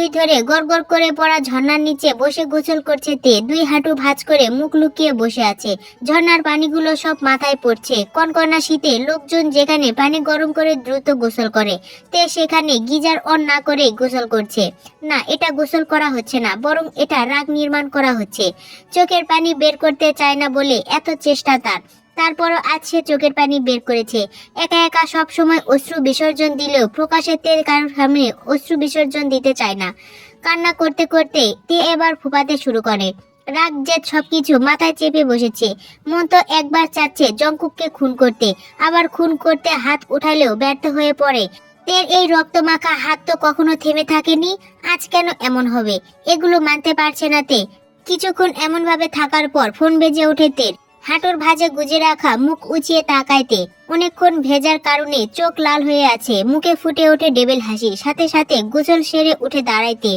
দুই ধরে গড়গড় করে পড়া ঝর্ণার নিচে বসে গোসল করছে তে। দুই হাঁটু ভাঁজ করে মুখ লুকিয়ে বসে আছে। ঝর্ণার পানিগুলো সব মাথায় পড়ছে। কনকনা শীতে লোকজন যেখানে পানি গরম করে দ্রুত গোসল করে, তে সেখানে গিজার অন না করে গোসল করছে। না, এটা গোসল করা হচ্ছে না, বরং এটা রাগ নির্মাণ করা হচ্ছে। চোখের পানি বের করতে চায় না বলে এত চেষ্টা তার, তারপরও আজ সে চোখের পানি বের করেছে। একা একা সব সময় অশ্রু বিসর্জন দিলেও প্রকাশে তে কারোর সামনে অশ্রু বিসর্জন দিতে চায় না। কান্না করতে করতে তে এবার ফুপাতে শুরু করে। রাগ জেদ সবকিছু মাথায় চেপে বসেছে। মন তো একবার চাচ্ছে জংকুককে খুন করতে, আবার খুন করতে হাত উঠালেও ব্যর্থ হয়ে পড়ে। তের এই রক্তমাখা হাত তো কখনো থেমে থাকেনি, আজ কেন এমন হবে? এগুলো মানতে পারছে না তে। কিছুক্ষণ এমন ভাবে থাকার পর ফোন বেজে ওঠে তের। হাঁটুর ভাঁজে গুজে রাখা মুখ উঁচিয়ে তাকাইতে। অনেকক্ষণ ভেজার কারণে চোখ লাল হয়ে আছে, মুখে ফুটে ওঠে ডেবিল হাসি। সাথে সাথে গোসল সেরে উঠে দাঁড়াইতে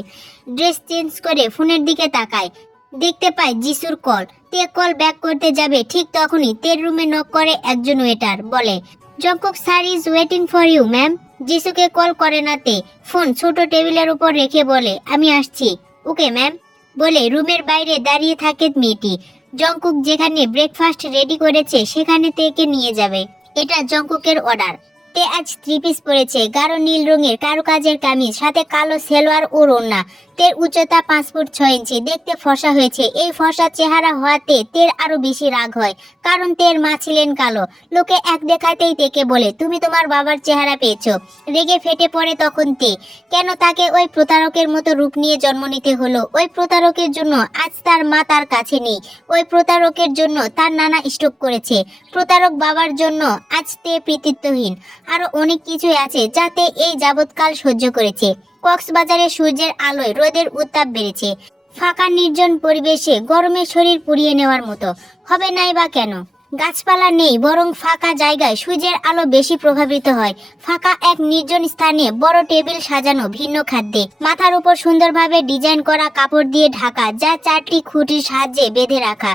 ড্রেস চেঞ্জ করে ফোনের দিকে তাকায়। দেখতে পায় যিশুর কল। তে কল ব্যাক করতে যাবে, ঠিক তখনই তের রুমে নক করে একজন ওয়েটার। বলে, Jungkook sir is waiting for you ma'am. যিশুকে কল করে না তে, ফোন ছোট টেবিলের উপর রেখে বলে, আমি আসছি। ওকে ম্যাম বলে রুমের বাইরে দাঁড়িয়ে থাকে মেয়েটি। জংকুক যেখানে ব্রেকফাস্ট রেডি করেছে সেখানে তেকে নিয়ে যাবে, এটা জংকুকের অর্ডার। তে আজ 3 পিস পরেছে, গাঢ় নীল রঙের কারুকাজের কামিজ, সাথে কালো সেলোয়ার ও ওড়না। তের উচ্চতা 5 ফুট 6 ইঞ্চি, দেখতে ফর্সা হয়েছে। এই ফর্সা চেহারা হওয়াতে তের আরো বেশি রাগ হয়, কারণ তের মা ছিলেন কালো। লোকে এক দেখাতেই তেকে বলে, তুমি তোমার বাবার চেহারা পেয়েছো। রেগে ফেটে পড়ে তখন তে, কেন তাকে ওই প্রতারকের মতো রূপ নিয়ে জন্ম নিতে হলো? ওই প্রতারকের জন্য আজ তার মা তার কাছে নেই। ওই প্রতারকের জন্য তার নানা স্ট্রোক করেছে। প্রতারক বাবার জন্য আজ তে কৃতিত্বহীন। আরো অনেক কিছুই আছে যাতে এই যাবৎকাল সহ্য করেছে। কক্সবাজারে সূর্যের আলোয় রোদের উত্তাপ বেড়েছে। ফাঁকা নির্জন পরিবেশে গরমে শরীর পুড়িয়ে নেওয়ার মতো হবে নাই বা কেন? গাছপালা নেই, বরং ফাঁকা জায়গায় সূর্যের আলো বেশি প্রভাবিত হয়। ফাঁকা এক নির্জন স্থানে বড় টেবিল সাজানো ভিন্ন খাদ্যে, মাথার উপর সুন্দরভাবে ডিজাইন করা কাপড় দিয়ে ঢাকা, যা 4টি খুঁটির সাহায্যে বেঁধে রাখা।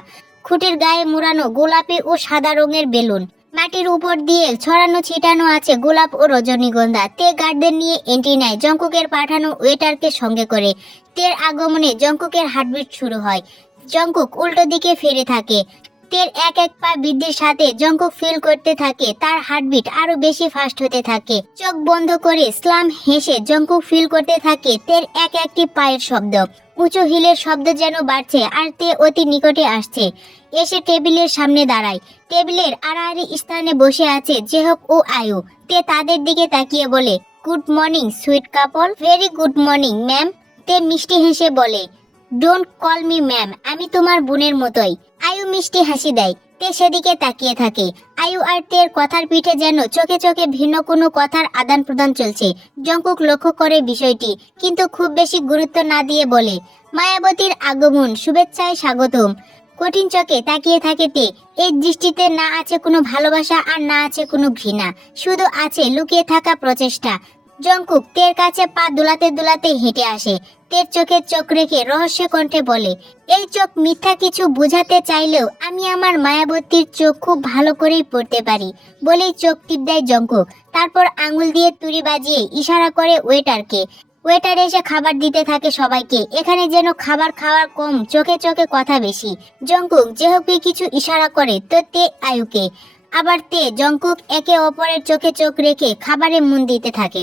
খুঁটির গায়ে মোড়ানো গোলাপি ও সাদা রঙের বেলুন। মাটির উপর দিয়ে ছড়ানো ছিটানো আছে গোলাপ ও রজনীগন্ধা। তে গার্ডেন নিয়ে এন্ট্রি নেয় জংকুকের পাঠানো ওয়েটারকে সঙ্গে করে। তের আগমনে জংকুকের হার্টবিট শুরু হয়। জংকুক উল্টো দিকে ফিরে থাকে। তের এক এক পা বৃদ্ধির সাথে জংকুক ফিল করতে থাকে তার হার্টবিট আরো বেশি ফাস্ট হতে থাকে। চোখ বন্ধ করে স্লাম হেসে জংকুক ফিল করতে থাকে তের এক একটি পায়ের শব্দ। উঁচু হিলের শব্দ যেন বাড়ছে আর তে অতি নিকটে আসছে। এসে টেবিলের সামনে দাঁড়ায়। টেবিলের আড়াআড়ি স্থানে বসে আছে জেহক ও আয়ু। তে তাদের দিকে তাকিয়ে বলে, good morning sweet couple. Very good morning ma'am. তে মিষ্টি হেসে বলে, ডোন্ট কল মি ম্যাম, আমি তোমার বোনের মতোই। আয়ু মিষ্টি হাসি দেয়। তে সেদিকে তাকিয়ে থাকে। আয়ু আর তের কথার পিঠে যেন চোখে চোখে ভিন্ন কোনো কথার আদান প্রদান চলছে। জংকুক লক্ষ্য করে বিষয়টি, কিন্তু খুব বেশি গুরুত্ব না দিয়ে বলে, মায়াবতীর আগমন, শুভেচ্ছায় স্বাগতম। কঠিন চোখে তাকিয়ে থাকে তে। এই দৃষ্টিতে না আছে কোনো ভালোবাসা আর না আছে কোনো ঘৃণা, শুধু আছে লুকিয়ে থাকা প্রচেষ্টা। জংকুক তের কাছে পা দুলাতে দুলাতে হেঁটে আসে। তের চোখে চোখ রেখে রহস্য কণ্ঠে বলে, এই চোখ মিথ্যা কিছু বোঝাতে চাইলেও আমি আমার মায়াবতীর চোখ খুব ভালো করেই পড়তে পারি। বলেই চোখ টিপ দেয় জংকুক। তারপর আঙুল দিয়ে তুড়ি বাজিয়ে ইশারা করে ওয়েটারকে। ওয়েটার এসে খাবার দিতে থাকে সবাইকে। এখানে যেন খাবার খাওয়ার কম, চোখে চোখে কথা বেশি। জংকুক জেহকে কিছু ইশারা করে তো তে আয়ুকে, আবার তে জংকুক একে অপরের চোখে চোখ রেখে খাবারে মন দিতে থাকে।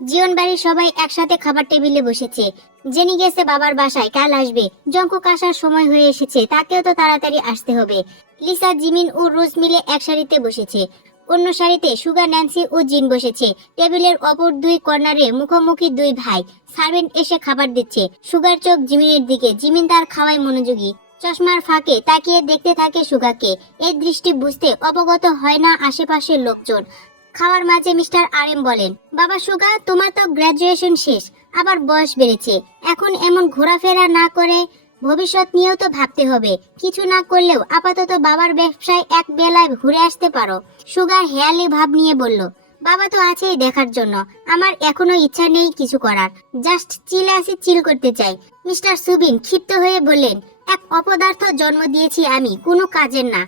জীবন বাড়ির সবাই একসাথে খাবার টেবিলে বসেছে। জেনি গেছে বাবার বাসায়, কাল আসবে। জংকুক আসার সময় হয়ে এসেছে, তাকেও তো তাড়াতাড়ি আসতে হবে। লিসা, জিমিন ও রোজ মিলে এক সারিতে বসেছে। অন্য সারিতে সুগা, ন্যান্সি ও জিন বসেছে। টেবিলের অপর দুই কর্নারে মুখোমুখি দুই ভাই। সার্ভেন্ট এসে খাবার দিচ্ছে। সুগার চোখ জিমিনের দিকে, জিমিন তার খাওয়ায় মনোযোগী। চশমার ফাঁকে তাকিয়ে দেখতে থাকে সুগাকে। এই দৃষ্টি বুঝতে অবগত হয় না আশেপাশের লোকজন। খাওয়ার মাঝে মিস্টার আরএম বলেন, বাবা সুগা, তোমার তো গ্র্যাজুয়েশন শেষ, আবার বয়স বেড়েছে। এখন এমন ঘোরাফেরা না করে ভবিষ্যৎ নিয়েও তো ভাবতে হবে। কিছু না করলেও আপাতত বাবার ব্যবসায় এক বেলায় ঘুরে আসতে পারো। সুগার হেয়ালি ভাব নিয়ে বলল, বাবা তো আছেই দেখার জন্য, আমার এখনো ইচ্ছা নেই কিছু করার। জাস্ট চিলে আসি, চিল করতে চাই। মিস্টার সুবিন ক্ষিপ্ত হয়ে বললেন, এক অপদার্থ জন্ম দিয়েছি আমি, কোনো কাজের না।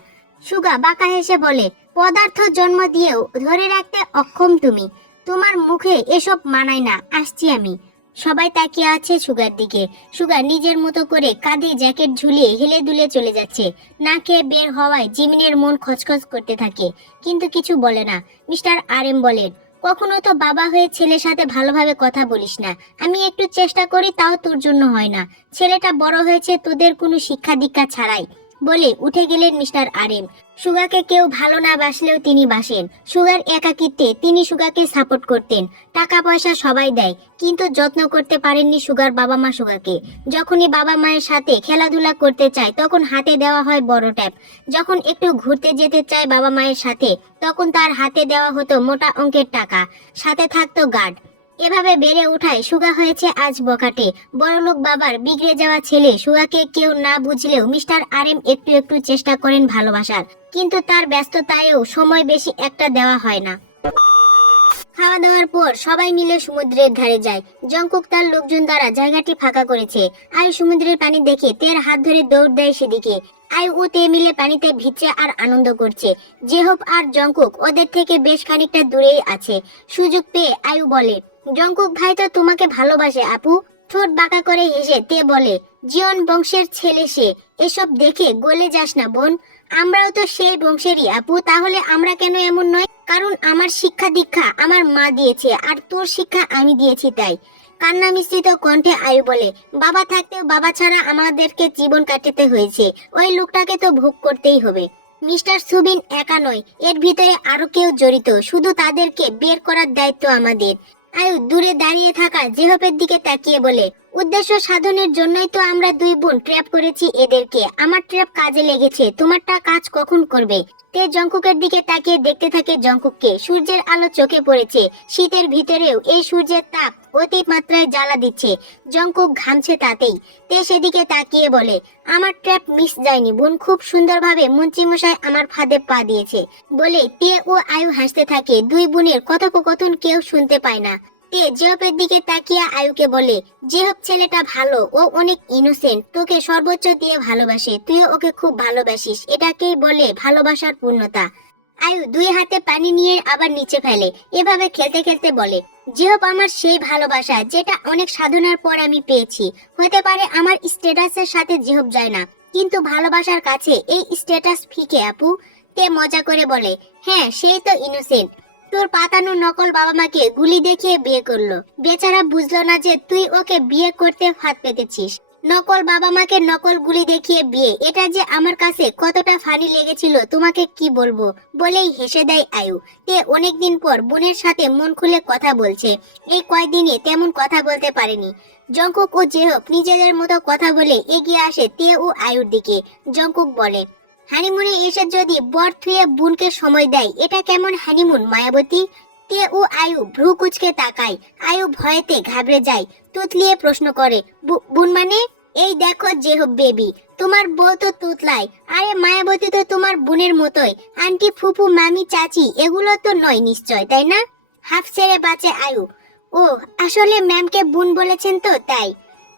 সুগা বাঁকা হেসে বলে, পদার্থ জন্ম দিয়েও ধরে রাখতে অক্ষম তুমি। তোমার মুখে এসব মানায় না, আসছি আমি। সবাই তাকিয়ে আছে সুগার দিকে। সুগার নিজের মতো করে কাঁধে জ্যাকেট ঝুলিয়ে হেলে দুলে চলে যাচ্ছে। না খেয়ে বের হওয়ায় জিমিনের মন খচখচ করতে থাকে, কিন্তু কিছু বলে না। মিস্টার আর এম বলেন, কখনো তো বাবা হয়ে ছেলের সাথে ভালোভাবে কথা বলিস না। আমি একটু চেষ্টা করি, তাও তোর জন্য হয় না। ছেলেটা বড় হয়েছে তোদের কোনো শিক্ষা দীক্ষা ছাড়াই, বলে উঠে গেলেন মিস্টার আর এম। সুগাকে কেউ ভালো না বাসলেও তিনি বাসেন। সুগার একাকিত্বে তিনি সুগাকে সাপোর্ট করতেন। টাকা পয়সা সবাই দেয়, কিন্তু যত্ন করতে পারেননি সুগার বাবা মা সুগাকে। যখনই বাবা মায়ের সাথে খেলাধুলা করতে চায় তখন হাতে দেওয়া হয় বড় ট্যাব। যখন একটু ঘুরতে যেতে চায় বাবা মায়ের সাথে, তখন তার হাতে দেওয়া হতো মোটা অঙ্কের টাকা, সাথে থাকতো গার্ড। এভাবে বেড়ে ওঠায় সুগা হয়েছে আজ বখাটে। বড়লোক বাবার বিগড়ে যাওয়া ছেলে সুগাকে কেউ না বুঝলেও মিস্টার আর এম একটু একটু চেষ্টা করেন ভালোবাসার, কিন্তু তার ব্যস্ততায়ও সময় বেশি একটা দেওয়া হয় না। খাওয়া দাওয়ার পর সবাই মিলে সমুদ্রের ধারে যায়। জংকুক তার লোকজন দ্বারা জায়গাটি ফাঁকা করেছে। আয়ু সমুদ্রের পানি দেখে তের হাত ধরে দৌড় দেয় সেদিকে। আয়ু ও তে মিলে পানিতে ভিজছে আর আনন্দ করছে। জেহব আর জংকুক ওদের থেকে বেশ খানিকটা দূরেই আছে। সুযোগ পেয়ে আয়ু বলে, জংকুক ভাই তো তোমাকে ভালোবাসে আপু। ঠোঁট বাঁকা করে হেসে তে বলে, জিয়ন বংশের ছেলে সে, এসব দেখে গলে যাস না বোন। আমরাও তো সেই বংশেরই আপু, তাহলে আমরা কেন এমন নয়? কারণ আমার শিক্ষা দীক্ষা আমার মা দিয়েছে, আর তোর শিক্ষা আমি দিয়েছি তাই। কান্না মিশ্রিত কণ্ঠে আয়ু বলে, বাবা থাকতেও বাবা ছাড়া আমাদেরকে জীবন কাটাতে হয়েছে, ওই লোকটাকে তো ভোগ করতেই হবে। মিস্টার সুবিন একা নয়, এর ভিতরে আরো কেউ জড়িত, শুধু তাদেরকে বের করার দায়িত্ব আমাদের। আয়ু দূরে দাঁড়িয়ে থাকা জেহপের দিকে তাকিয়ে বলে, উদ্দেশ্য সাধনের জন্যই তো আমরা দুই বোন ট্র্যাপ করেছি এদেরকে। আমার ট্র্যাপ কাজে লেগেছে, তোমারটা কাজ কখন করবে? তে জংকুকের দিকে তাকিয়ে দেখতে থাকে জংকুককে। সূর্যের আলো চোখে পড়েছে। শীতের ভিতরেও এই সূর্যের তাপ অতি মাত্রায় জ্বালা দিচ্ছে। জংকুক ঘামছে তাতেই। তে সেদিকে তাকিয়ে বলে, আমার ট্র্যাপ মিস যায়নি বোন, খুব সুন্দরভাবে মন্ত্রীমশাই আমার ফাঁদে পা দিয়েছে। বলে তে ও আয়ু হাসতে থাকে। দুই বোনের কথোপকথন কেউ শুনতে পায় না। তে জেহপের দিকে তাকিয়ে আয়ুকে বলে, জেহপ ছেলেটা ভালো, ও অনেক ইনোসেন্ট, তোকে সর্বোচ্চ দিয়ে ভালোবাসে, তুইও ওকে খুব ভালোবাসিস, এটাকেই বলে ভালোবাসার পূর্ণতা। আয়ু দুই হাতে পানি নিয়ে আবার নিচে ফেলে। এভাবে খেলতে খেলতে বলে, জেহপ আমার সেই ভালোবাসা যেটা অনেক সাধনার পর আমি পেয়েছি। হতে পারে আমার স্ট্যাটাসের সাথে জেহপ যায় না, কিন্তু ভালোবাসার কাছে এই স্ট্যাটাস ফিকে আপু। তে মজা করে বলে, হ্যাঁ সেই তো ইনোসেন্ট। তোর পাতানো নকল বাবা মাকে গুলি দেখিয়ে বিয়ে করলো, বেচারা বুঝলো না যে তুই ওকে বিয়ে করতে ফাঁদ পেতেছিস। নকল বাবা মাকে নকল গুলি দেখিয়ে বিয়ে, এটা যে আমার কাছে কতটা ফানি লেগেছিল তোমাকে কি বলবো, বলেই হেসে দেয় আয়ু। তে অনেকদিন পর বোনের সাথে মন খুলে কথা বলছে। এই কয়দিনে তেমন কথা বলতে পারেনি। জংকুক ও জেহপ নিজেদের মতো কথা বলে এগিয়ে আসে তে ও আয়ুর দিকে। জংকুক বলে, হানিমুনে এসে যদি বর থুয়ে বোনকে সময় দেয়, এটা কেমন হানিমুন মায়াবতী? তে ও আয়ু ভ্রু কুচকে তাকায়। আয়ু ভয়েতে ঘাবড়ে যায়, তুতলিয়ে প্রশ্ন করে, বোন মানে? এই দেখো জেহব বেবি, তোমার বউ তো তুতলায়। আরে মায়াবতী তো তোমার বোনের মতোই। আন্টি ফুফু মামি চাচি এগুলো তো নয় নিশ্চয়, তাই না? হাফ ছেড়ে বাঁচে আয়ু। ও আসলে ম্যামকে বোন বলেছেন তো তাই।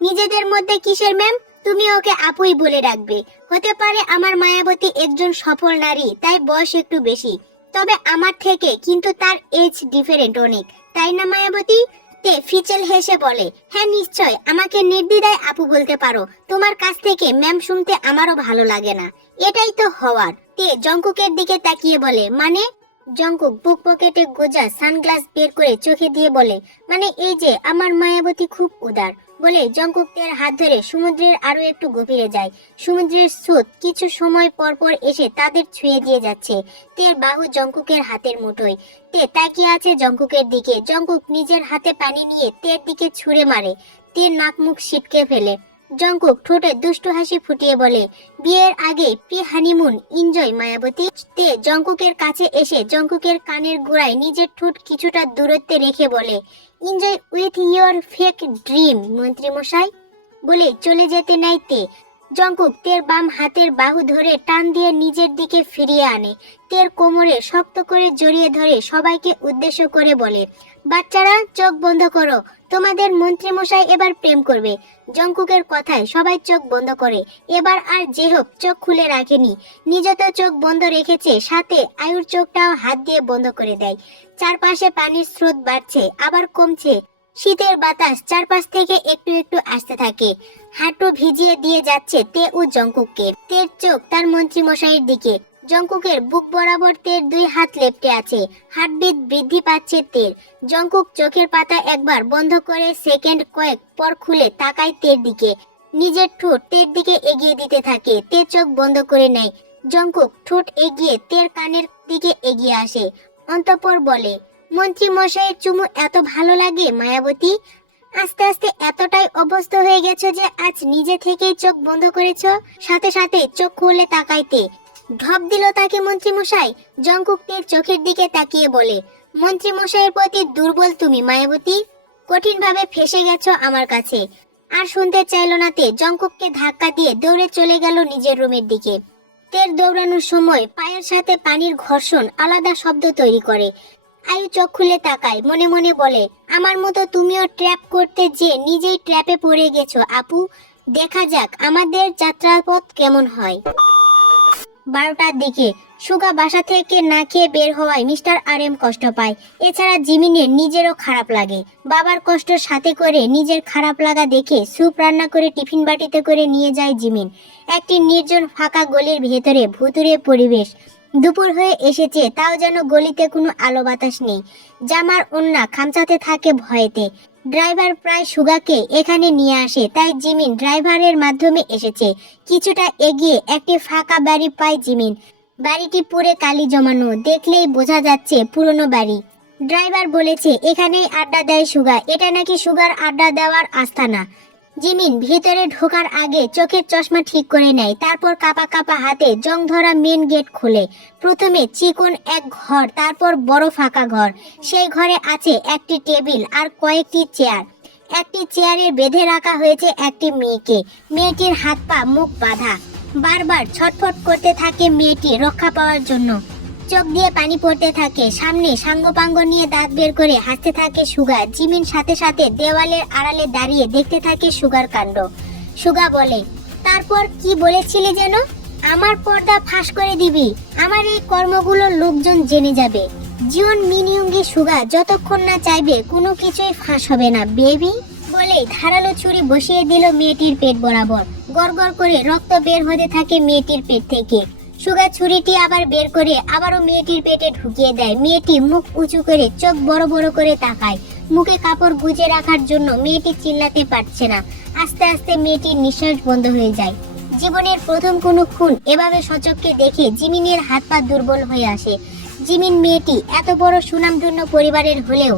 নিজেদের মধ্যে কিসের ম্যাম? তুমি ওকে আপুই বলে রাখবে। হতে পারে আমার মায়াবতী একজন সফল নারী, তাই বয়স একটু বেশি, তবে আমার থেকে, কিন্তু তার এজ ডিফারেন্ট অনেক, তাই না মায়াবতী? তে ফিচেল হেসে বলে, হ্যাঁ নিশ্চয়, আমাকে নির্দ্বিধায় আপু বলতে পারো। তোমার কাছ থেকে ম্যাম শুনতে আমারও ভালো লাগে না, এটাই তো হওয়ার। তে জংকুকের দিকে তাকিয়ে বলে, মানে? জংকুক বুক পকেটে গোজা সানগ্লাস বের করে চোখে দিয়ে বলে, মানে এই যে আমার মায়াবতী খুব উদার। বলে জংকুক তের হাত ধরে সমুদ্রের আরো একটু গভীরে যায়। সমুদ্রের স্রোত কিছু সময় পর পর এসে তাদের ছুঁয়ে দিয়ে যাচ্ছে। তের বাহু জংকুকের হাতের মুঠোয়। তে তাকিয়ে আছে জংকুকের দিকে। জংকুক নিজের হাতে পানি নিয়ে তের দিকে ছুঁড়ে মারে। তের নাক মুখ ছিটকে ফেলে। জংকুক ঠোঁটে দুষ্টু হাসি ফুটিয়ে বলে, বিয়ের আগে প্রি হানিমুন এনজয় মায়াবতী। তে জংকুকের কাছে এসে জংকুকের কানের গোড়ায় নিজের ঠোঁট কিছুটা দূরত্বে রেখে বলে, enjoy with your fake dream মন্ত্রীমশাই। বলে চলে যেতে নাই তে। জংকুক তের বাম হাতের বাহু ধরে টান দিয়ে নিজের দিকে ফিরিয়ে আনে। তের কোমরে শক্ত করে জড়িয়ে ধরে সবাইকে উদ্দেশ্য করে বলে, বাচ্চারা চোখ বন্ধ করো, তোমাদের মন্ত্রীমশাই এবার প্রেম করবে। জংকুকের কথায় সবাই চোখ বন্ধ করে। এবার আর জেহব চোখ খুলে রাখেনি, নিজে তো চোখ বন্ধ রেখেছে, সাথে আয়ুর চোখটাও হাত দিয়ে বন্ধ করে দেয়। চারপাশে পানির স্রোত বাড়ছে আবার কমছে। শীতের বাতাস চারপাশ থেকে একটু একটু আসতে থাকে। হাঁটু ভিজিয়ে দিয়ে যাচ্ছে তে ও জংকুককে। তের চোখ তার মন্ত্রী মশাইয়ের দিকে। জংকুকের বুক বরাবর তের 2 হাত লেপ্টে আছে। হার্টবিট বৃদ্ধি পাচ্ছে তের। জংকুক চোখের পাতা একবার বন্ধ করে সেকেন্ড কয়েক পর খুলে তাকায় তের দিকে। নিজের ঠোঁট তের দিকে এগিয়ে দিতে থাকে। তে চোখ বন্ধ করে নেয়। জংকুক ঠোঁট এগিয়ে তের কানের দিকে এগিয়ে আসে। অন্তঃপর বলে, মন্ত্রী মশাইয়ের চুমু এত ভালো লাগে মায়াবতী? আস্তে আস্তে এতটাই অভ্যস্ত হয়ে গেছো যে আজ নিজে থেকেই চোখ বন্ধ করেছো? সাথে সাথে চোখ খুলে তাকাইতে ঢপ দিল তাকে মন্ত্রী মশাই। জংকুক তের চোখের দিকে তাকিয়ে বলে, মন্ত্রী মশাইয়ের প্রতি দুর্বল তুমি মায়াবতী। কঠিনভাবে ফেসে গেছো আমার কাছে। আর শুনতে চাইলো না তে জংকুককে ধাক্কা দিয়ে দৌড়ে চলে গেল নিজের রুমের দিকে। তের দৌড়ানোর সময় পায়ের সাথে পানির ঘর্ষণ আলাদা শব্দ তৈরি করে। আয়ু চোখ খুলে তাকায়, মনে মনে বলে, আমার মতো তুমিও ট্র্যাপ করতে যে নিজেই ট্র্যাপে পড়ে গেছো আপু। দেখা যাক আমাদের যাত্রাপথ কেমন হয়। 12টার দিকে সুগা বাসা থেকে না খেয়ে বের হওয়ায় মিস্টার আর এম কষ্ট পায়। এছাড়া জিমিনের নিজেরও খারাপ লাগে। বাবার কষ্ট সাথে করে নিজের খারাপ লাগা দেখে স্যুপ রান্না করে টিফিন বাটিতে করে নিয়ে যায় জিমিন। একটি নির্জন ফাঁকা গলির ভেতরে ভুতুড়ে পরিবেশ। দুপুর হয়ে এসেছে, তাও যেন গলিতে কোনো আলো বাতাস নেই। জামার ওন্না খামচাতে থাকে ভয়েতে। ড্রাইভার প্রায় সুগাকে এখানে নিয়ে আসে, তাই জিমিন ড্রাইভারের মাধ্যমে এসেছে। কিছুটা এগিয়ে একটি ফাঁকা বাড়ি পায় জিমিন। বাড়িটি পুরে কালি জমানো, দেখলেই বোঝা যাচ্ছে পুরনো বাড়ি। ড্রাইভার বলেছে এখানেই আড্ডা দেয় সুগা। এটা নাকি সুগার আড্ডা দেওয়ার আস্তানা। জিমিন ভিতরে ঢোকার আগে চোখের চশমা ঠিক করে নেয়। তারপর কাপা কাপা হাতে জং ধরা মেন গেট খোলে। প্রথমে চিকন এক ঘর, তারপর বড় ফাঁকা ঘর। সেই ঘরে আছে একটি টেবিল আর কয়েকটি চেয়ার। একটি চেয়ারে বেঁধে রাখা হয়েছে একটি মেয়েকে। মেয়েটির হাত পা মুখ বাঁধা। বারবার ছটফট করতে থাকে মেয়েটি রক্ষা পাওয়ার জন্য। চোখ দিয়ে পানি পড়তে থাকে। সামনে সাঙ্গপাঙ্গ নিয়ে দাঁত বের করে হাসতে থাকে সুগা। জিমিন সাথে সাথে দেওয়ালের আড়ালে দাঁড়িয়ে দেখতে থাকে সুগার কাণ্ড। সুগা বলে, তারপর কি বলেছিলি যেন? আমার পর্দা ফাঁস করে দিবি। আমার এই কর্মগুলো লোকজন জেনে যাবে। জীবন মিনিয়ঙ্গি সুগা যতক্ষণ না চাইবে কোনো কিছুই ফাঁস হবে না বেবি বলে ধারালো ছুরি বসিয়ে দিল মেয়েটির পেট বরাবর। গড়গড় করে রক্ত বের হতে থাকে মেয়েটির পেট থেকে। সুগা ছুরিটি আবার বের করে আবারও মেয়েটির পেটে ঢুকিয়ে দেয়। মেয়েটি মুখ উঁচু করে চোখ বড় বড় করে তাকায়। মুখে কাপড় গুজে রাখার জন্য মেয়েটি চিল্লাতে পারছে না। আস্তে আস্তে মেয়েটির নিঃশ্বাস বন্ধ হয়ে যায়। জীবনের প্রথম কোনো খুন এভাবে সচক্ষে দেখে জিমিনের হাত পা দুর্বল হয়ে আসে। জিমিন মেয়েটি এত বড় সুনামধন্য পরিবারের হলেও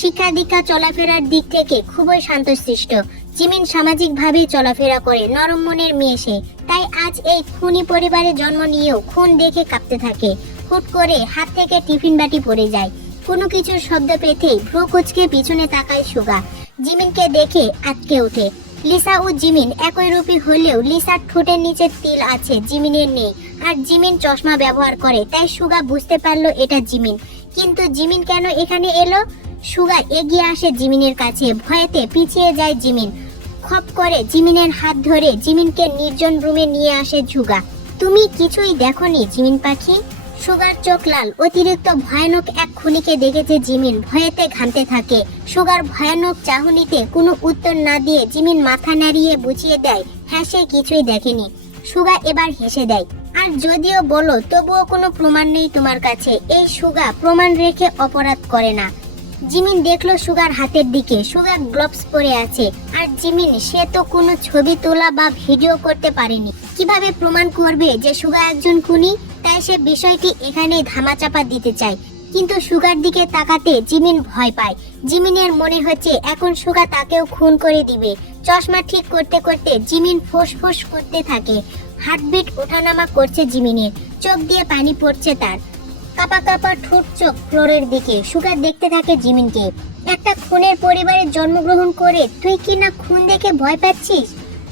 শিক্ষা দীক্ষা চলাফেরার দিক থেকে খুবই শান্তশিষ্ট। জিমিন সামাজিকভাবে চলাফেরা করে, নরম মনের মেয়ে সে। তাই আজ এই খুনি পরিবারে জন্ম নিয়েও খুন দেখে কাঁপতে থাকে। হুট করে হাত থেকে টিফিন বাটি পড়ে যায়। কোনো কিছুর শব্দ পেতেই ভ্রু কুঁচকে পিছনে তাকায় সুগা। জিমিনকে দেখে আটকে ওঠে। লিসা ও জিমিন একই রূপী হলেও লিসার ঠোঁটের নিচে তিল আছে, জিমিনের নেই। আর জিমিন চশমা ব্যবহার করে, তাই সুগা বুঝতে পারলো এটা জিমিন। কিন্তু জিমিন কেন এখানে এলো? সুগা এগিয়ে আসে জিমিনের কাছে। ভয়েতে পিছিয়ে যায় জিমিন। খপ করে জিমিনের হাত ধরে জিমিনকে নির্জন রুমে নিয়ে আসে সুগা। তুমি কিছুই দেখোনি জিমিন পাখি? সুগার চোখ লাল। অতিরিক্ত ভয়ানক এক খুনিকে দেখেছে জিমিন। ভয়েতে ঘামতে থাকে। সুগার ভয়ানক চাহনিতে কোনো উত্তর না দিয়ে জিমিন মাথা নাড়িয়ে বুঝিয়ে দেয়, হ্যাঁ সে কিছুই দেখেনি। সুগা এবার হেসে দেয়, আর যদিও বলো তবুও কোনো প্রমাণ নেই তোমার কাছে। এই সুগা প্রমাণ রেখে অপরাধ করে না। জিমিন দেখলো সুগার হাতের দিকে। সুগা গ্লোভস পরে আছে। আর জিমিন সে তো কোনো ছবি তোলা বা ভিডিও করতে পারেনি। কিভাবে প্রমাণ করবে যে সুগা একজন খুনি? তাই সে বিষয়টি এখানে ধামাচাপা দিতে চায়। কিন্তু সুগার দিকে তাকাতে জিমিন ভয় পায়। জিমিনের মনে হচ্ছে এখন সুগা তাকেও খুন করে দিবে। চশমা ঠিক করতে করতে জিমিন ফোঁস করতে থাকে। হার্টবিট ওঠানামা করছে জিমিনের। চোখ দিয়ে পানি পড়ছে তার। কাপা কাপা ঠোঁট চোখ ফ্লোরের দিকে। সুগা দেখতে থাকে জিমিনকে। একটা খুনের পরিবারে জন্মগ্রহণ করে তুই কি না খুন দেখে ভয় পাচ্ছিস?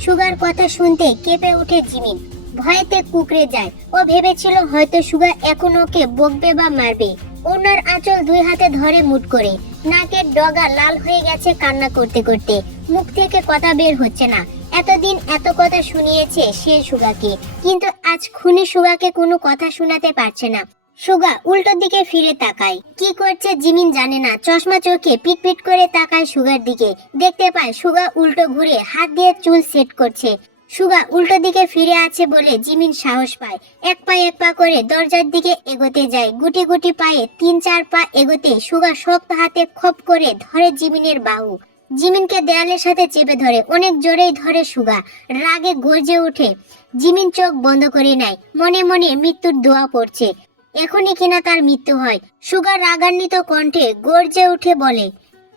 সুগার কথা শুনতে কেঁপে ওঠে জিমিন। ভয়েতে কুকড়ে যায়। ও ভেবেছিল হয়তো সুগা এখন ওকে বকবে বা মারবে। ওনার আঁচল 2 হাতে ধরে মুট করে। নাকের ডগা লাল হয়ে গেছে কান্না করতে করতে। মুখ থেকে কথা বের হচ্ছে না। এতদিন এত কথা শুনিয়েছে সে সুগাকে, কিন্তু আজ খুনি সুগাকে কোনো কথা শোনাতে পারছে না। সুগা উল্টো দিকে ফিরে তাকায়, কি করছে জিমিন জানে না। চশমা চোখে পিটপিট করে তাকায় সুগার দিকে, দেখতে পায় সুগা উল্টো ঘুরে হাত দিয়ে চুল সেট করছে। সুগা উল্টো দিকে ফিরে আছে বলে জিমিন সাহস পায়, এক পা করে দরজার দিকে এগোতে যায়। গুটি গুটি পায়ে 3-4 পা এগোতে সুগা শক্ত হাতে খপ করে ধরে জিমিনের বাহু। জিমিনকে দেয়ালের সাথে চেপে ধরে, অনেক জোরেই ধরে সুগা। রাগে গর্জে ওঠে। জিমিন চোখ বন্ধ করে নেয়, মনে মনে মৃত্যুর দোয়া পড়ছে, এখনই কিনা তার মৃত্যু হয়। সুগা রাগান্বিত কণ্ঠে গর্জে উঠে বলে,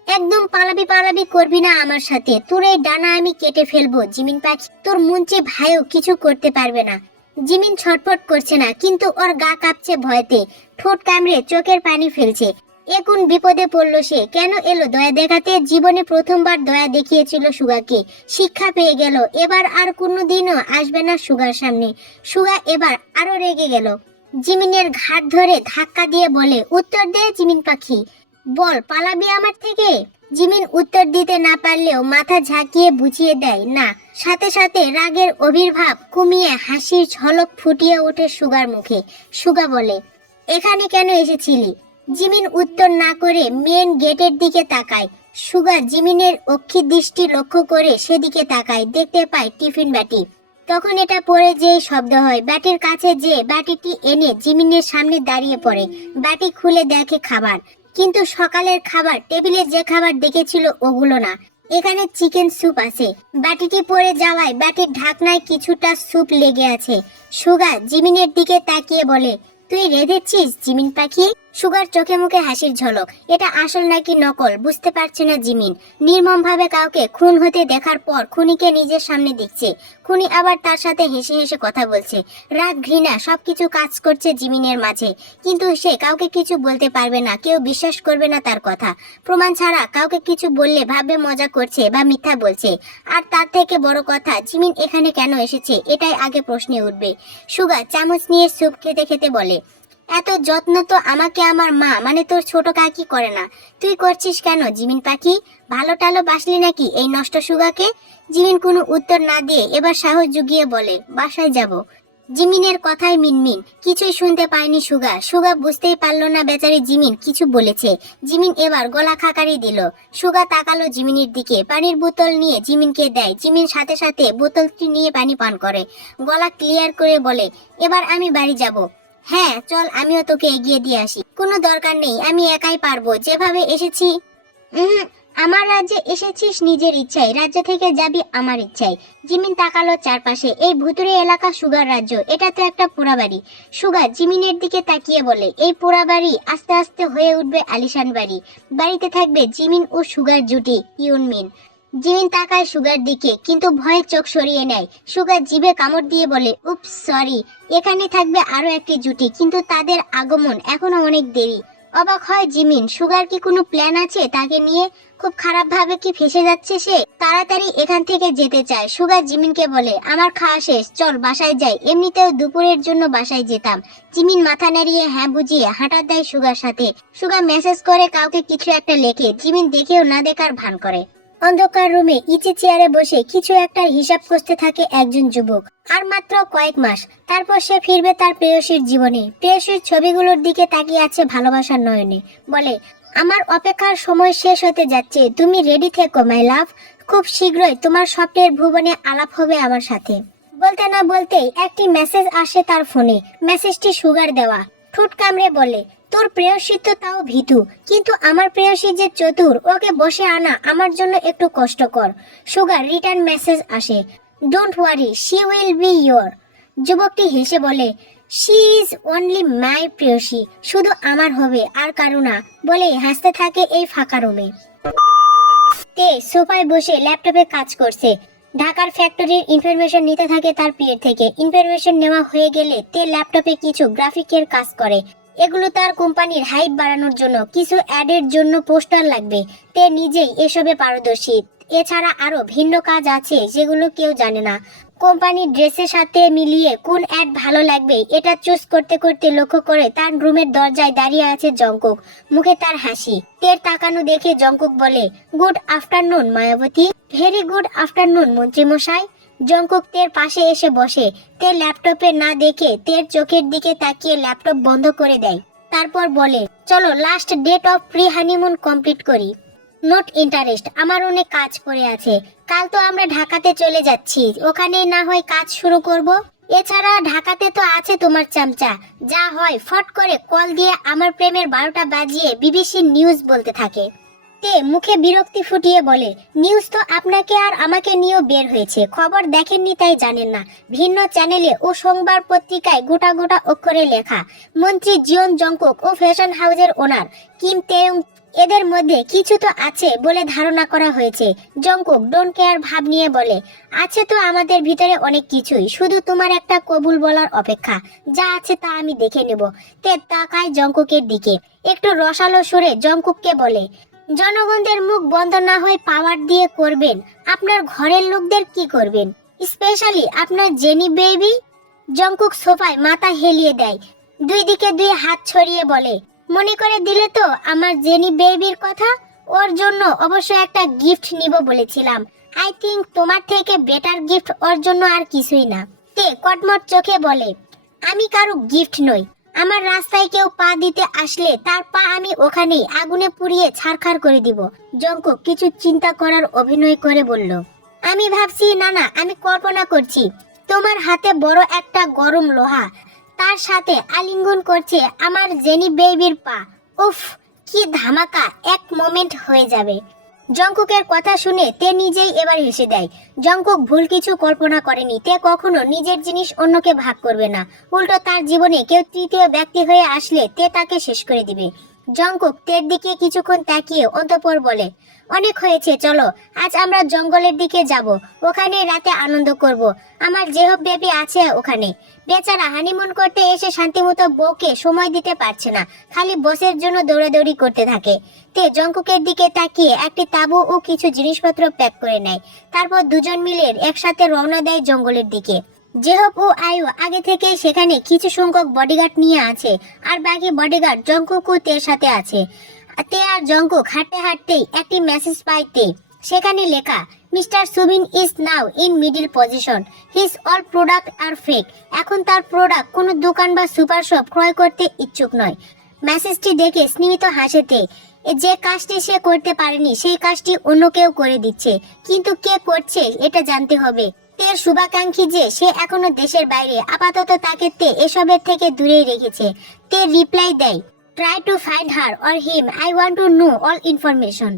একদম পালাবি করবি না আমার সাথে, তোর এই ডানা আমি কেটে ফেলবো জিমিন পাখি, তোর মুঞ্চি ভাইও কিছু করতে পারবে না। জিমিন ছটফট করছে না, কিন্তু ওর গা কাঁপছে ভয়তে, ঠোঁট কামড়ে চোখের পানি ফেলছে। এখন বিপদে পড়লো সে, কেন এলো দয়া দেখাতে? জীবনে প্রথমবার দয়া দেখিয়েছিল সুগাকে, শিক্ষা পেয়ে গেল, এবার আর কোনোদিনও আসবে না সুগার সামনে। সুগা এবার আরো রেগে গেল, জিমিনের ঘাট ধরে ধাক্কা দিয়ে বলে, উত্তর দে জিমিন পাখি, বল পালাবি আমার থেকে? জিমিন উত্তর দিতে না পারলেও মাথা ঝাঁকিয়ে বুঝিয়ে দেয় না। সাথে সাথে রাগের আবির্ভাব কমিয়ে হাসির ঝলক ফুটিয়ে ওঠে সুগার মুখে। সুগা বলে, এখানে কেন এসেছিলি? জিমিন উত্তর না করে মেন গেটের দিকে তাকায়। সুগা জিমিনের অক্ষি দৃষ্টি লক্ষ্য করে সেদিকে তাকায়, দেখতে পায় টিফিন বাটি। তখন এটা পড়ে যেই শব্দ হয়, বাটির কাছে যে বাটিটি এনে জিমিনের সামনে দাঁড়িয়ে পড়ে। বাটি খুলে দেখে খাবার, কিন্তু সকালের খাবার টেবিলে যে খাবার দেখেছিল ওগুলো না, এখানে চিকেন স্যুপ আছে। বাটিটি পড়ে যাওয়ায় বাটির ঢাকনায় কিছুটা স্যুপ লেগে আছে। সুগা জিমিনের দিকে তাকিয়ে বলে, তুই রেঁধেছিস জিমিন পাখি? সুগার চোখে মুখে হাসির ঝলক, এটা আসল নাকি নকল বুঝতে পারছে না জিমিন। নির্মম ভাবে কাউকে খুন হতে দেখার পর খুনিকে নিজের সামনে দেখছে, খুনি আবার তার সাথে হেসে হেসে কথা বলছে। রাগ ঘৃণা সবকিছু কাজ করছে জিমিনের মাঝে, কিন্তু সে কাউকে কিছু বলতে পারবে না, কেউ বিশ্বাস করবে না তার কথা। প্রমাণ ছাড়া কাউকে কিছু বললে ভাববে মজা করছে বা মিথ্যা বলছে। আর তার থেকে বড় কথা, জিমিন এখানে কেন এসেছে এটাই আগে প্রশ্নে উঠবে। সুগা চামচ নিয়ে স্যুপ খেতে খেতে বলে, এত যত্ন তো আমাকে আমার মা মানে তোর ছোট কাকি করে না, তুই করছিস কেন জিমিন পাখি? ভালো টালো বাসলি নাকি এই নষ্ট সুগাকে? জিমিন কোনো উত্তর না দিয়ে এবার সাহস জুগিয়ে বলে, বাসায় যাব। জিমিনের কথায় মিনমিন, কিছুই শুনতে পায়নি সুগা। সুগা বুঝতেই পারলো না বেচারি জিমিন কিছু বলেছে। জিমিন এবার গলা খাকারি দিল। সুগা তাকালো জিমিনের দিকে, পানির বোতল নিয়ে জিমিনকে দেয়। জিমিন সাথে সাথে বোতলটি নিয়ে পানি পান করে, গলা ক্লিয়ার করে বলে, এবার আমি বাড়ি যাব। হ্যাঁ চল, আমিও তোকে এগিয়ে দিয়ে আসি। কোনো দরকার নেই, আমি একাই পারবো, যেভাবে এসেছি। আমার রাজ্যে এসেছিস নিজের ইচ্ছায়, রাজ্য থেকে যাবি আমার ইচ্ছায়। জিমিন তাকালো চারপাশে, এই ভুতুরে এলাকা সুগার রাজ্য, এটা তো একটা পোড়া বাড়ি। সুগা জিমিনের দিকে তাকিয়ে বলে, এই পোড়া বাড়ি আস্তে আস্তে হয়ে উঠবে আলিশান বাড়ি। বাড়িতে থাকবে জিমিন ও সুগার জুটি ইউনমিন। জিমিন তাকায় সুগার দিকে, কিন্তু ভয়ে চোখ সরিয়ে নেয়। সুগা জিভে কামড় দিয়ে বলে, উপস সরি, এখানে থাকবে আরো একটি জুটি, কিন্তু তাদের আগমন এখনো অনেক দেরি। অবাক হয় জিমিন, সুগার কি কোনো প্ল্যান আছে তাকে নিয়ে? খুব খারাপ ভাবে কি ফেসে যাচ্ছে সে? তাড়াতাড়ি এখান থেকে যেতে চায়। সুগা জিমিনকে বলে, আমার খাওয়া শেষ, চল বাসায় যাই, এমনিতেও দুপুরের জন্য বাসায় যেতাম। জিমিন মাথা নাড়িয়ে হ্যাঁ বুঝিয়ে হাঁটা দেয় সুগার সাথে। সুগা মেসেজ করে কাউকে কিছু একটা লেখে, জিমিন দেখেও না দেখার ভান করে। অন্ধকার রুমে ইচি চেয়ারে বসে কিছু একটা হিসাব করতে থাকে একজন যুবক। আর মাত্র কয়েক মাস, তারপর সে ফিরবে তার প্রেয়সীর জীবনে। প্রেয়সীর ছবিগুলোর দিকে তাকিয়ে আছে ভালোবাসার নয়নে, বলে, আমার অপেক্ষার সময় শেষ হতে যাচ্ছে, তুমি রেডি থেকো মাই লাভ, খুব শীঘ্রই তোমার স্বপ্নের ভুবনে আলাপ হবে আমার সাথে। বলতে না বলতেই একটি মেসেজ আসে তার ফোনে। মেসেজটি সুগার দেওয়া। ঠোঁট কামড়ে বলে, তোর প্রেয়সী তো তাও ভীতু, কিন্তু আমার প্রেয়সী যে চতুর, ওকে বসে আনা আমার জন্য একটু কষ্টকর। সুগার রিটার্ন মেসেজ আসে, don't worry, she will be your. যুবকটি হেসে বলে, শি ইজ অনলি মাই প্রেয়সী, শুধু আমার হবে আর কারো না, বলে হাসতে থাকে এই ফাঁকা রুমে। তে সোফায় বসে ল্যাপটপে কাজ করছে। ঢাকার ফ্যাক্টরির ইনফরমেশন নিতে থাকে তার পিএর থেকে। ইনফরমেশন নেওয়া হয়ে গেলে তে ল্যাপটপে কিছু গ্রাফিকের কাজ করে। এগুলো তার কোম্পানির হাইপ বাড়ানোর জন্য, কিছু অ্যাডের জন্য পোস্টার লাগবে। তে নিজেই এসবে পারদর্শী। এছাড়া আরো ভিন্ন কাজ আছে যেগুলো কেউ জানে না। কোম্পানির ড্রেসের সাথে মিলিয়ে কোন অ্যাড ভালো লাগবে এটা চুজ করতে করতে লক্ষ্য করে তার রুমের দরজায় দাঁড়িয়ে আছে জঙ্কুক, মুখে তার হাসি। তের তাকানো দেখে জঙ্কুক বলে, good afternoon Mayawati. Very good afternoon মন্ত্রী মশাই। জংকুক তের পাশে এসে বসে। তে ল্যাপটপে না দেখে তের চোখের দিকে তাকিয়ে ল্যাপটপ বন্ধ করে দেয়। তারপর বলে, চলো last date of pre honeymoon complete করি। নট ইন্টারেস্ট, আমার অনেক কাজ পড়ে আছে। কাল তো আমরা ঢাকাতে চলে যাচ্ছি, ওখানেই না হয় কাজ শুরু করব। এছাড়া ঢাকাতে তো আছে তোমার চামচা, যা হয় ফট করে কল দিয়ে আমার প্রেমের 12টা বাজিয়ে বিবিসি নিউজ বলতে থাকে। তে মুখে বিরক্তি ফুটিয়ে বলে, নিউজ তো আপনাকে আর আমাকে নিয়েও বের হয়েছে, খবর দেখেননি তাই জানেন না। ভিন্ন চ্যানেলে ও সোমবার পত্রিকায় গোটা গোটা অক্ষরে লেখা, মন্ত্রী জিওন জংকুক ও ফ্যাশন হাউসের ওনার কিম তেয়ং এদের মধ্যে কিছু তো আছে বলে ধারণা করা হয়েছে। জংকুক ডোন্ট কেয়ার ভাব নিয়ে বলে, আছে তো আমাদের ভিতরে অনেক কিছুই, শুধু তোমার একটা কবুল বলার অপেক্ষা। যা আছে তা আমি দেখে নেব। তে তাকায় জংকুকের দিকে, একটু রসালো সুরে জংকুককে বলে, জনগণদের মুখ বন্ধ না হয়ে পাওয়ার দিয়ে করবেন, আপনার ঘরের লোকদের কি করবেন, স্পেশালি আপনার জেনি বেবি। জংকুক সোফায় মাথা হেলিয়ে দেয়, দুই দিকে দুই হাত ছড়িয়ে বলে, মনে করে দিলে তো আমার জেনি বেবির কথা। ওর জন্য অবশ্য একটা গিফট নিব বলেছিলাম। আই থিংক তোমার থেকে বেটার গিফট ওর জন্য আর কিছুই না। তে কটমট চোখে বলে, আমি কারো গিফট নই। আমার রাস্তায় কেউ পা দিতে আসলে তার পা আমি ওখানেই আগুনে পুড়িয়ে ছারখার করে দিব। জংকুক কিছু চিন্তা করার অভিনয় করে বলল, আমি ভাবছি না না, আমি কল্পনা করছি তোমার হাতে বড় একটা গরম লোহা, তার সাথে আলিঙ্গন করছে আমার জেনি বেবির পা। উফ, কি ধামাকা এক মোমেন্ট হয়ে যাবে। জংকুকের কথা শুনে তে নিজেই এবার হেসে দেয়। জংকুক ভুল কিছু কল্পনা করেনি। তে কখনো নিজের জিনিস অন্যকে ভাগ করবে না, উল্টো তার জীবনে কেউ তৃতীয় ব্যক্তি হয়ে আসলে তে তাকে শেষ করে দিবে। জংকুক তের দিকে কিছুক্ষণ তাকিয়ে অন্তঃপর বলে, অনেক হয়েছে, চলো আজ আমরা জঙ্গলের দিকে যাব, ওখানে রাতে আনন্দ করব। আমার যেহব বেবি আছে ওখানে, বেচারা হানিমুন করতে এসে শান্তিমতো বউকে সময় দিতে পারছে না, খালি বসের জন্য দৌড়াদৌড়ি করতে থাকে। তে জংকুকের দিকে তাকিয়ে একটি তাঁবু ও কিছু জিনিসপত্র প্যাক করে নেয়। তারপর দুজন মিলে একসাথে রওনা দেয় জঙ্গলের দিকে। জেহব ও আয়ু আগে থেকে সেখানে কিছু সংখ্যক বডিগার্ড নিয়ে আছে, আর বাকি বডিগার্ড জংকুক ও তের সাথে আছে। তে আর জংকুক হাঁটতে হাঁটতেই একটি মেসেজ পায় তে। সেখানে লেখা, mister Subin is now in middle position, his all product are fake. এখন তার প্রোডাক্ট কোনো দোকান বা সুপার শপ ক্রয় করতে ইচ্ছুক নয়। মেসেজটি দেখে স্মিত হাসে তে। যে কাজটি সে করতে পারেনি সেই কাজটি অন্য কেউ করে দিচ্ছে, কিন্তু কে করছে এটা জানতে হবে। তের শুভাকাঙ্ক্ষী যে সে এখনো দেশের বাইরে, আপাতত তাকে তে এসবের থেকে দূরেই রেখেছে। তে রিপ্লাই দেয়, try to find her or him, I want to know all information.